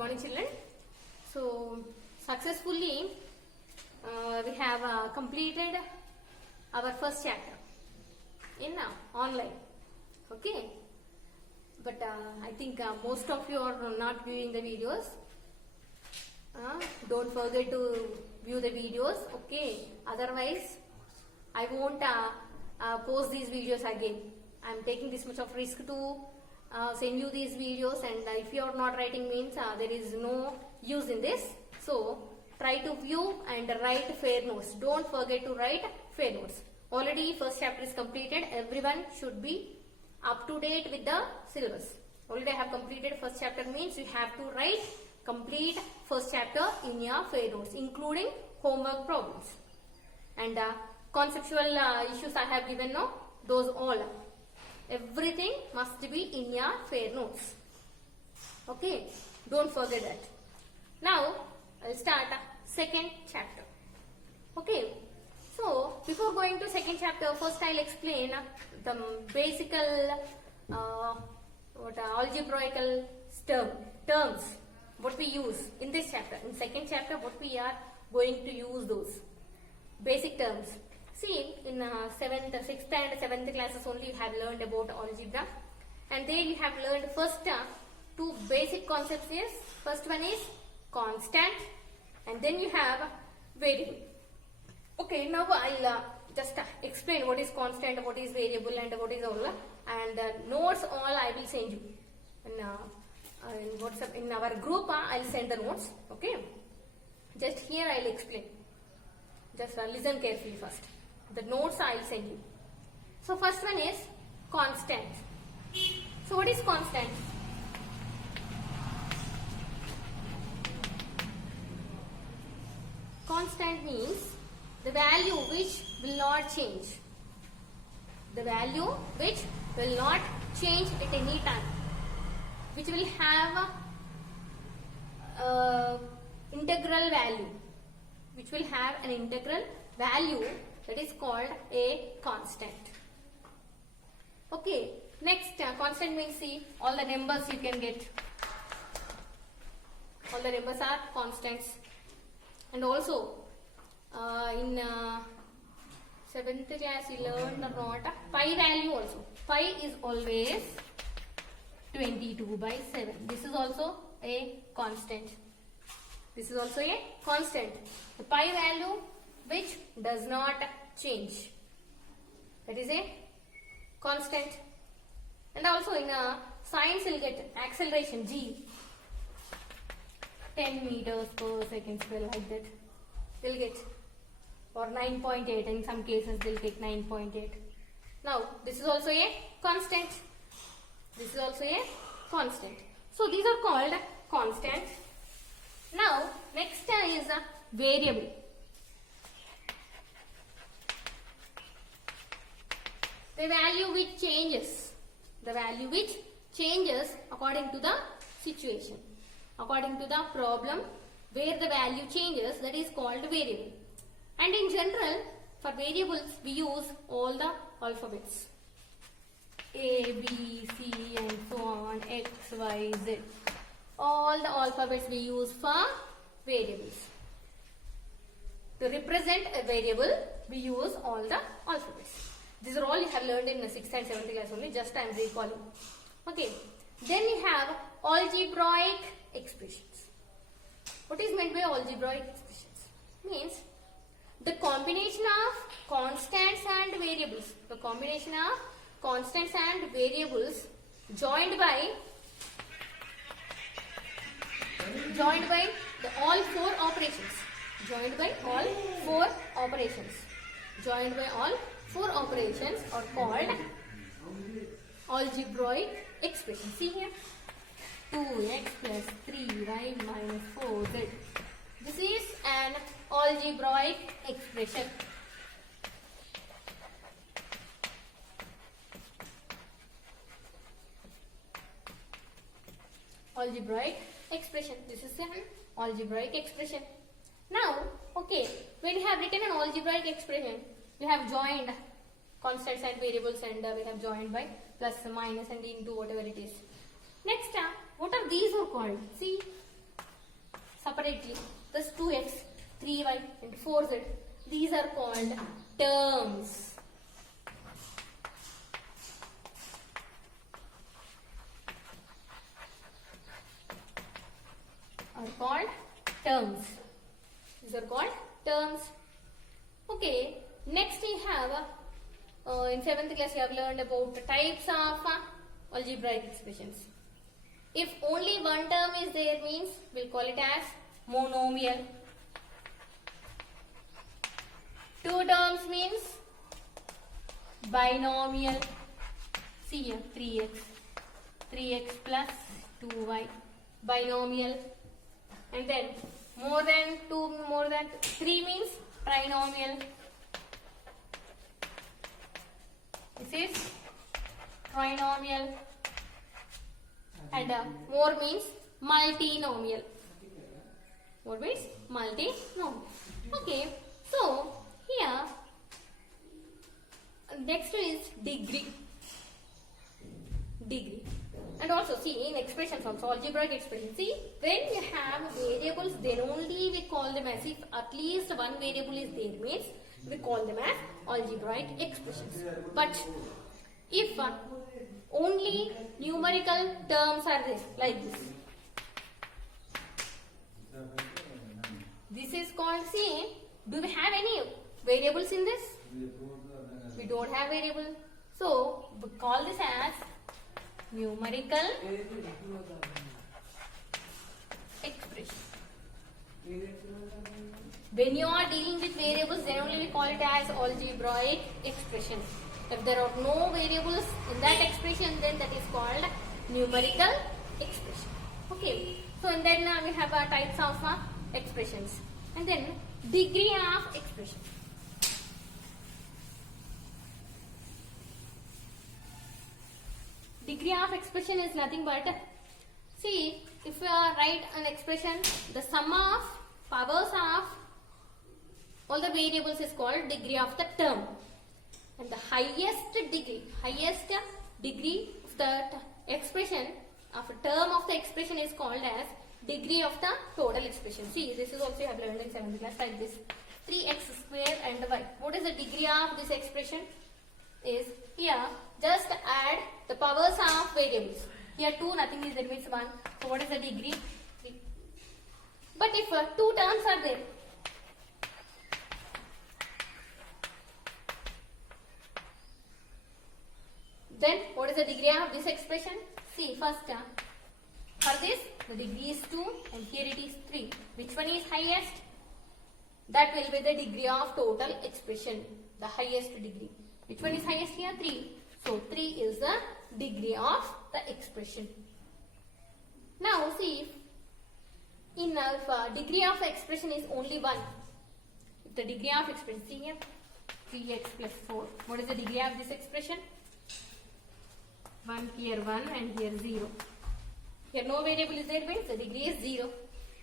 morning children. So successfully we have completed our first chapter in online. Okay, but I think most of you are not viewing the videos. Don't forget to view the videos. Okay, otherwise I won't post these videos again. I'm taking this much of risk to send you these videos, and if you are not writing means there is no use in this. So try to view and write fair notes. Don't forget to write fair notes. Already first chapter is completed. Everyone should be up to date with the syllabus. Already I have completed first chapter means you have to write complete first chapter in your fair notes, including homework problems and conceptual issues I have given now. Those all. Everything must be in your fair notes. Okay, don't forget that. Now I'll start second chapter. Okay, so before going to second chapter, first I'll explain the basic algebraical terms what we use in this chapter. In second chapter, what we are going to use those basic terms. See, in 7th, 6th and 7th classes only you have learned about algebra, and there you have learned first two basic concepts. Is first one is constant, and then you have variable. Okay, now I'll just explain what is constant, what is variable, and what is all, and notes all I will send you in WhatsApp. In our group I'll send the notes. Okay, just here I'll explain. Just listen carefully first. The notes I'll send you. So first one is constant. So what is constant? Constant means the value which will not change. The value which will not change at any time. Which will have integral value. Which will have an integral value. That is called a constant. Okay, next constant means, see, all the numbers you can get. All the numbers are constants. And also in 7th class you learned about pi value also. Pi is always 22/7. This is also a constant. This is also a constant. The pi value which does not change. That is a constant. And also in science you will get acceleration g. 10 meters per second square, like that. They'll get, or 9.8. In some cases they'll take 9.8. Now this is also a constant. This is also a constant. So these are called constants. Now next is a variable. The value which changes. The value which changes according to the situation. According to the problem where the value changes, that is called variable. And in general, for variables we use all the alphabets. A, B, C and so on, X, Y, Z. All the alphabets we use for variables. To represent a variable, we use all the alphabets. These are all you have learned in the 6th and 7th class only, just I am recalling. Okay, then you have algebraic expressions. What is meant by algebraic expressions? Means the combination of constants and variables. The combination of constants and variables joined by the all four operations. Joined by all four operations. Joined by all four operations are called algebraic expressions. See here, 2x plus 3y minus 4z. This is an algebraic expression. Algebraic expression. This is an algebraic expression. Now, okay, when you have written an algebraic expression, you have joined constants and variables, and we have joined by plus, minus and into, whatever it is. Next, what are these are called? See, separately. This 2x, 3y and 4z. These are called terms. Are called terms. These are called terms. Okay. Next we have in 7th class we have learned about the types of algebraic expressions. If only one term is there means we'll call it as monomial. Two terms means binomial. See here 3x plus 2y, binomial. And then more than 3 means trinomial. This is trinomial. And more means multinomial. More means multinomial. Okay, so here next is degree. And also see in expressions also, algebraic expressions. See, when we have variables, then only we call them as if at least one variable is there means we call them as algebraic expressions. But if only numerical terms are there like this, this is called, see, do we have any variables in this? We don't have variable. So we call this as numerical expression. When you are dealing with variables, then only we call it as algebraic expression. If there are no variables in that expression, then that is called numerical expression. Okay. So and then we have types of expressions. And then degree of expression. Degree of expression is nothing but, see, if you write an expression, the sum of powers of all the variables is called degree of the term. And the highest degree of the expression, of a term of the expression is called as degree of the total expression. See, this is also you have learned in 7th class like this. 3x square and y. What is the degree of this expression? Is here just add the powers of variables. Here 2, nothing is there, means 1. So what is the degree? 3. But if 2 terms are there, then what is the degree of this expression? See, first for this the degree is 2 and here it is 3. Which one is highest? That will be the degree of total expression, the highest degree. Which one is highest here? 3. So 3 is the degree of the expression. Now see, if degree of expression is only 1, if the degree of expression, see here 3x plus 4. What is the degree of this expression? 1 here 1 and here 0. Here no variable is there means the degree is 0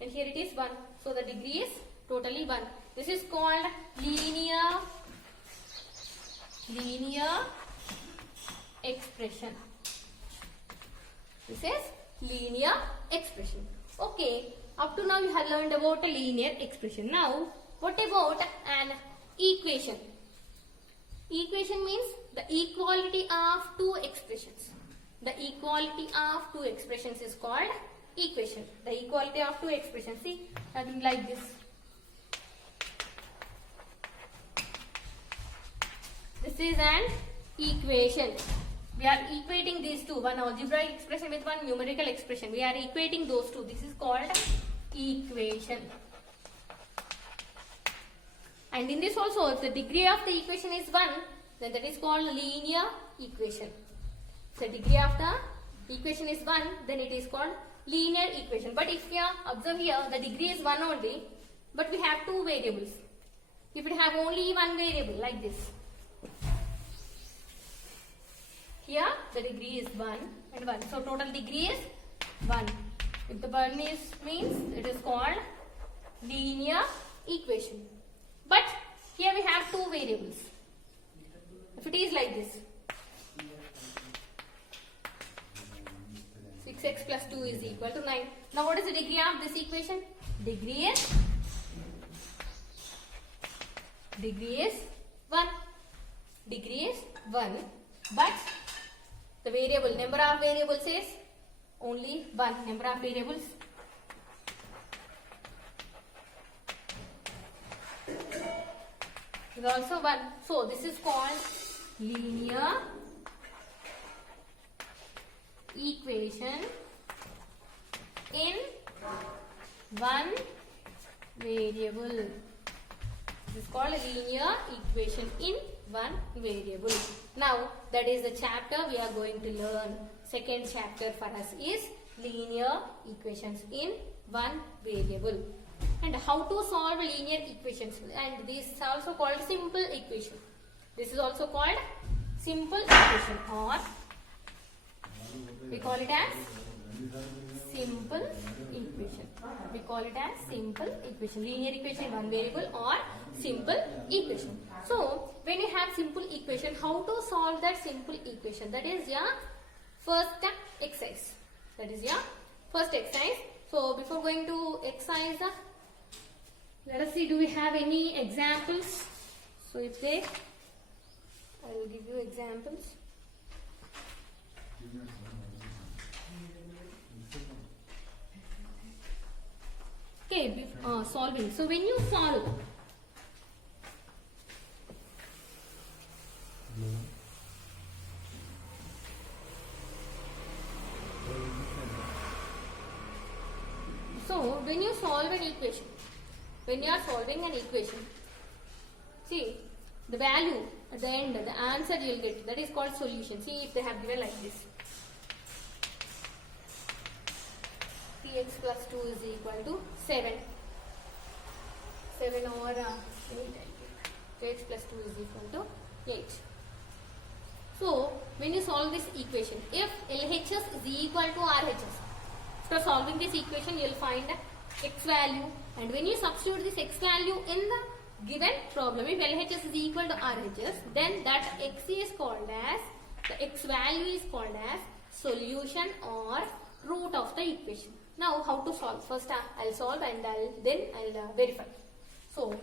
and here it is 1. So the degree is totally 1. This is called linear expression. This is linear expression. Okay, up to now you have learned about a linear expression. Now what about an equation? Equation means the equality of two expressions. The equality of two expressions is called equation. The equality of two expressions, see, nothing like this. This is an equation. We are equating these two, one algebraic expression with one numerical expression. We are equating those two. This is called equation. And in this also, if the degree of the equation is 1, then that is called linear equation. If the degree of the equation is 1, then it is called linear equation. But if you observe here, the degree is 1 only, but we have two variables. If we have only one variable like this, here the degree is 1 and 1. So total degree is 1. If the 1 is means it is called linear equation. But here we have two variables. If it is like this, 6 6x plus 2 is equal to 9. Now what is the degree of this equation? Degree is 1. Degree is 1. But the variable, number of variables is only 1. Number of variables is also 1. So this is called linear equation in one variable. This is called a linear equation in one variable. Now that is the chapter we are going to learn. Second chapter for us is linear equations in one variable. And how to solve linear equations. And this is also called simple equation. This is also called simple equation, or we call it as simple equation. We call it as simple equation. Linear equation in one variable or simple equation. So when you have simple equation, how to solve that simple equation? That is your first exercise. That is your first exercise. So before going to exercise, let us see, do we have any examples? So if they, I will give you examples. Okay, solving. So when you solve, so when you solve an equation, when you are solving an equation, see the value at the end, the answer you will get, that is called solution. See if they have given like this. 3x plus 2 is equal to 7. 7 over 8. 3x plus 2 is equal to 8. So when you solve this equation, if LHS is equal to RHS, after solving this equation you will find x value, and when you substitute this x value in the given problem, if LHS is equal to RHS, then that x is called as, the x value is called as solution or root of the equation. Now how to solve? First I'll solve and then I'll verify. So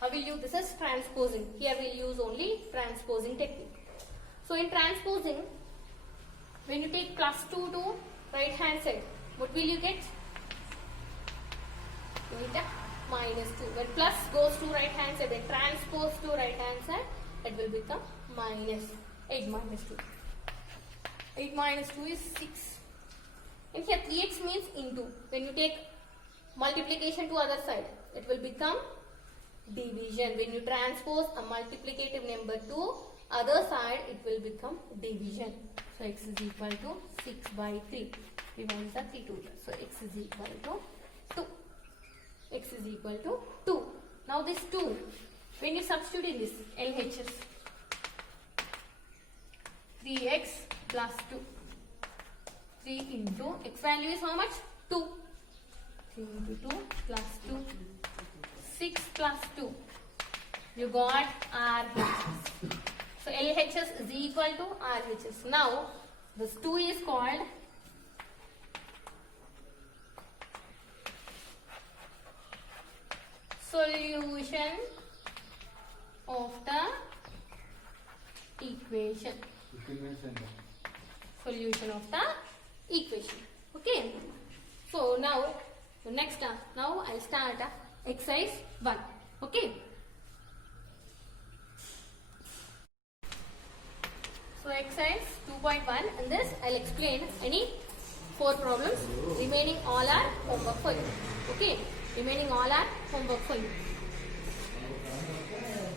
how will you, this is transposing. Here we'll use only transposing technique. So in transposing, when you take plus 2 to right hand side, what will you get? You get minus 2. When plus goes to right hand side, then transpose to right hand side, it will become minus 8 minus 2. 8 minus 2 is 6. And here 3x means into. When you take multiplication to other side, it will become division. When you transpose a multiplicative number to other side, it will become division. So x is equal to 6 by 3. We want the 3 to. So x is equal to 2. X is equal to 2. Now this 2, when you substitute in this LHS, 3x plus 2. 3 into x value is how much? 2. 3 into 2 plus 2. 6 plus 2. You got RHS. So LHS is equal to RHS. Now this 2 is called solution of the equation. Solution of the equation. Okay. So now, next, now I'll start exercise 1. Okay. So exercise 2.1, in this I'll explain any 4 problems. Remaining all are homework for you. Okay. Remaining all are homework for you.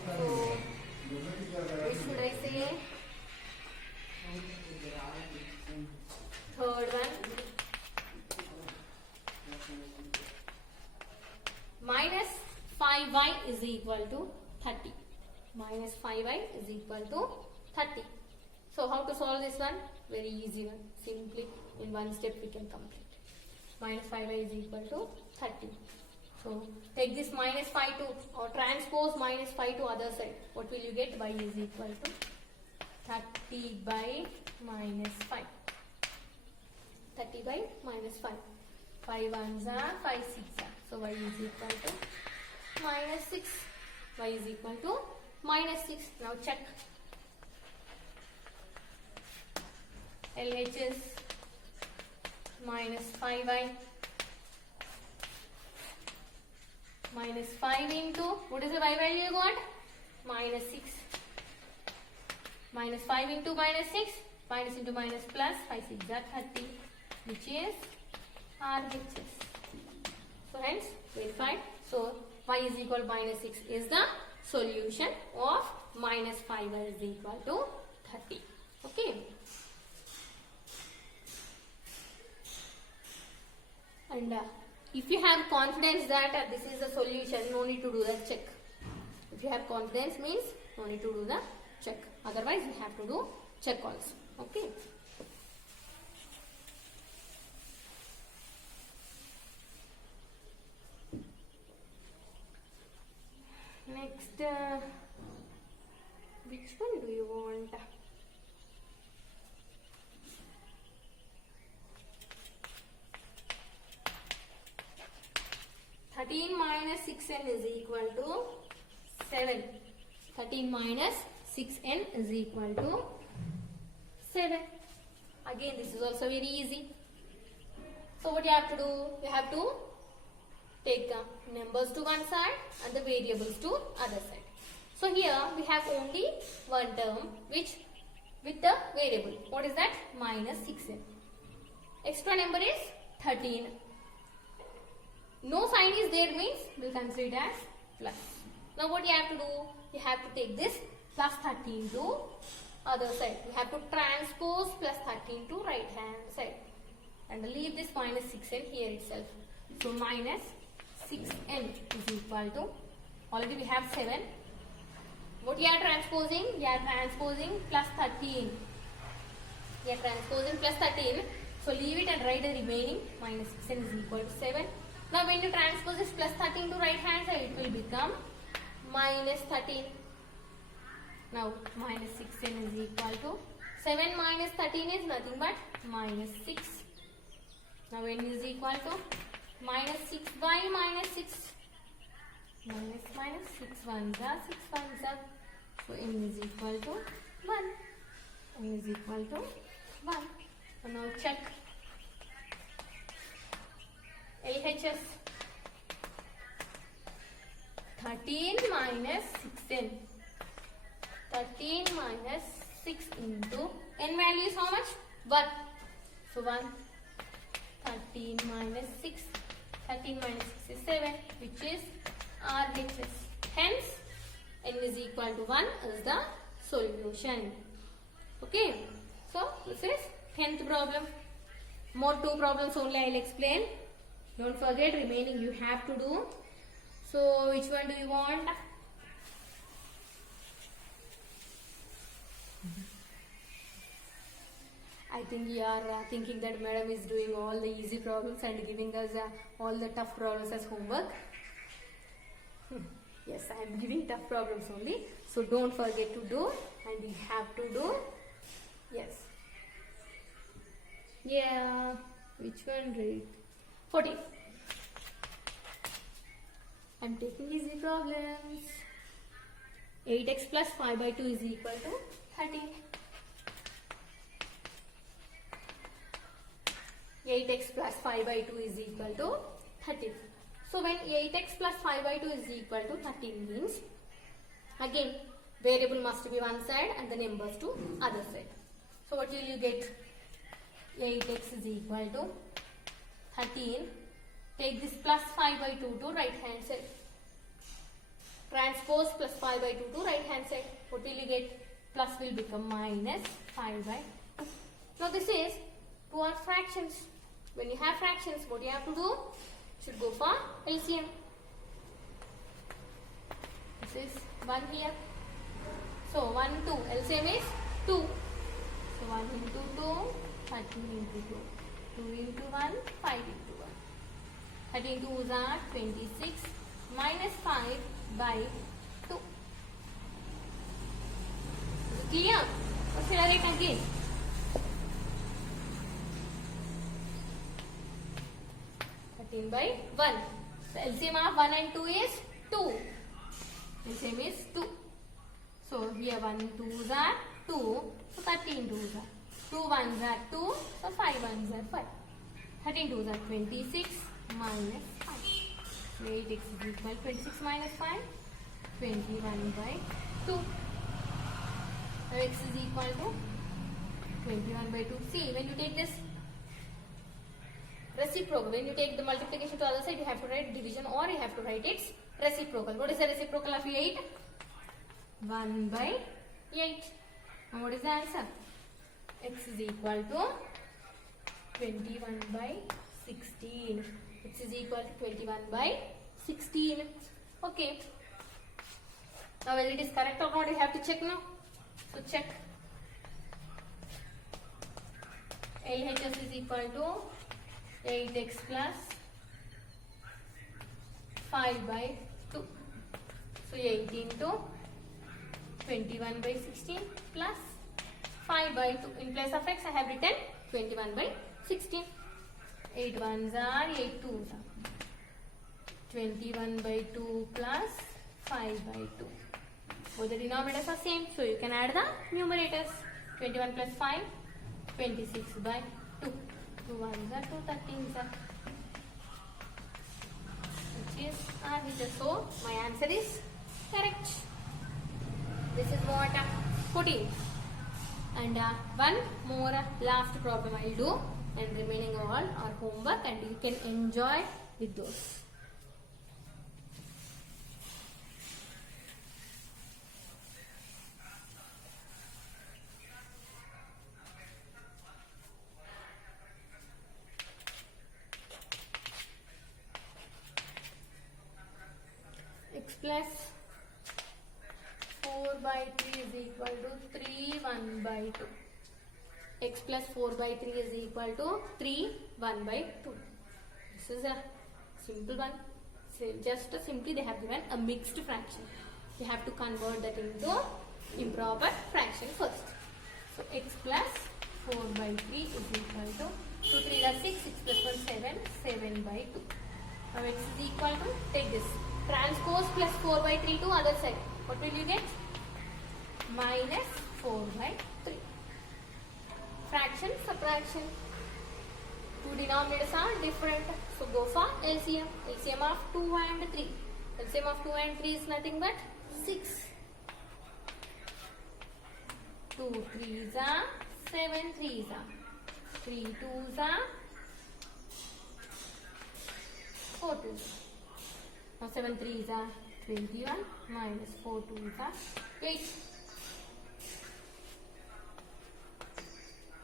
So, what should I say? Third one. Minus 5y is equal to 30. Minus 5y is equal to 30. So how to solve this one? Very easy one. Simply in one step we can complete. Minus 5y is equal to 30. So take this minus 5 to, or transpose minus 5 to other side. What will you get? Y is equal to 30 by minus 5. 30 by minus 5. 5 ones are 5 6 are. So y is equal to minus 6. Y is equal to minus 6. Now check. LHS minus 5y minus 5 into, what is the y value you got? Minus 6. Minus 5 into minus 6, minus into minus plus, 5 6 are 30, which is RHS. So hence verified. So y is equal to minus 6 is the solution of minus 5y is equal to 30. Okay. And if you have confidence that this is the solution, no need to do the check. If you have confidence means no need to do the check. Otherwise you have to do check also. Okay. Next, which one do you want? Minus 6n is equal to 7. 13 minus 6n is equal to 7. Again, this is also very easy. So what you have to do? You have to take the numbers to one side and the variables to other side. So here we have only one term which with the variable. What is that? Minus 6n. Extra number is 13. No sign is there means we'll consider it as plus. Now what you have to do? You have to take this plus 13 to other side. You have to transpose plus 13 to right hand side. And leave this minus 6n here itself. So minus 6n is equal to, already we have 7. What you are transposing? You are transposing plus 13. You are transposing plus 13. So leave it and write the remaining. Minus 6n is equal to 7. Now when you transpose this plus 13 to right hand side, it will become minus 13. Now minus 6n is equal to 7 minus 13 is nothing but minus 6. Now n is equal to minus 6 by minus 6. Minus 6 ones are 6 ones are. So n is equal to 1. N is equal to 1. So now check. LHS 13 minus 6n. 13 minus 6 into n value is how much? 1. So 1. 13 minus 6. 13 minus 6 is 7, which is RHS. Hence, n is equal to 1 is the solution. Okay. So this is 10th problem. More 2 problems only I will explain. Don't forget, remaining you have to do. So which one do you want? I think you are thinking that madam is doing all the easy problems and giving us all the tough problems as homework. Yes, I am giving tough problems only. So don't forget to do, and you have to do. Yes. Yeah. Which one? Right. 14. I am taking easy problems. 8x plus 5 by 2 is equal to 13. 8x plus 5 by 2 is equal to 13. So when 8x plus 5 by 2 is equal to 13 means, again variable must be one side and the numbers to other side. So what will you get? 8x is equal to 13. Take this plus 5 by 2 to right hand side. Transpose plus 5 by 2 to right hand side. What will you get? Plus will become minus 5 by 2. Now this is 2 are fractions. When you have fractions, what you have to do? You should go for LCM. This is 1 here. So 1, 2. LCM is 2. So 1 into 2, 13 into 2. 2 into 1, 5 into 1. 13 2s are 26 minus 5 by 2. Is it clear? Or shall I write again? 13 by 1. The LCM of 1 and 2 is 2. LCM is 2. So here 1 2s are 2. So 13 2s are 2 1s are 2. So 5 1s are 5. 13 2s are 26 minus 5. So 8x is equal 26 minus 5. 21 by 2. So x is equal to 21 by 2. See, when you take this reciprocal, when you take the multiplication to the other side, you have to write division or you have to write its reciprocal. What is the reciprocal of 8? 1 by 8. And what is the answer? X is equal to 21 by 16. X is equal to 21 by 16. Okay. Now whether it is correct or not, you have to check now. So check. LHS is equal to 8x plus 5 by 2. So 8 into 21 by 16 plus 5 by 2. In place of x, I have written 21 by 16. 8 1s are 8 2s are 21 by 2 plus 5 by 2. Both the denominators are same, so you can add the numerators. 21 plus 5, 26 by 2. 2 1s are 2 13s are. Which is RHS. So my answer is correct. This is what 14. And one more last problem I will do, and remaining all are homework, and you can enjoy with those. X plus 4 by 3 is equal to 3 1 by 2. X plus 4 by 3 is equal to 3 1 by 2. This is a simple one. So just simply they have given a mixed fraction. You have to convert that into improper fraction first. So x plus 4 by 3 is equal to 2 3 are 6, 6 plus 1 7, 7 by 2. Now x is equal to, take this, transpose plus 4 by 3 to other side. What will you get? Minus 4 by 3. Fraction, subtraction. Two denominators are different. So go for LCM. LCM of 2 and 3. LCM of 2 and 3 is nothing but 6. 2 3s are 7 3s are. 3 2s are 4 2s. Now 7 3s are 21 minus 4 2s are 8.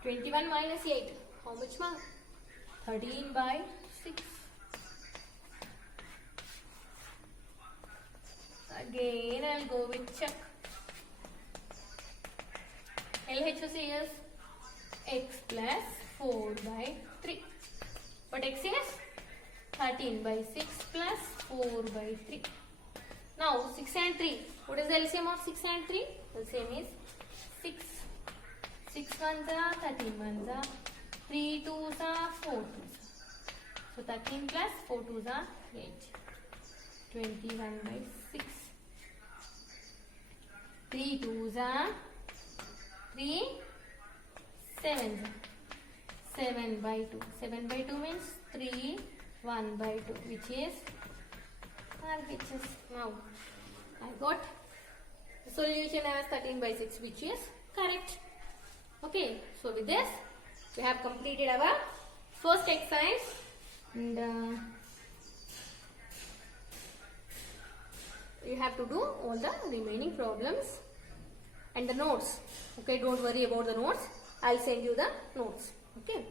21 minus 8. How much more? 13 by 6. Again I will go with check. LHS is x plus 4 by 3. But x is 13 by 6 plus 4 by 3. Now 6 and 3. What is the LCM of 6 and 3? LCM is 6. 6 1s are 13 1s are 3 2s are 4 2s. So 13 plus 4 2s are 8. 21 by 6. 3 2s are 3 7s are 7 by 2. 7 by 2 means 3 1 by 2, which is RHS. Now I got the solution as 13 by 6, which is correct. Okay, so with this we have completed our first exercise, and you have to do all the remaining problems and the notes. Okay, don't worry about the notes. I'll send you the notes. Okay.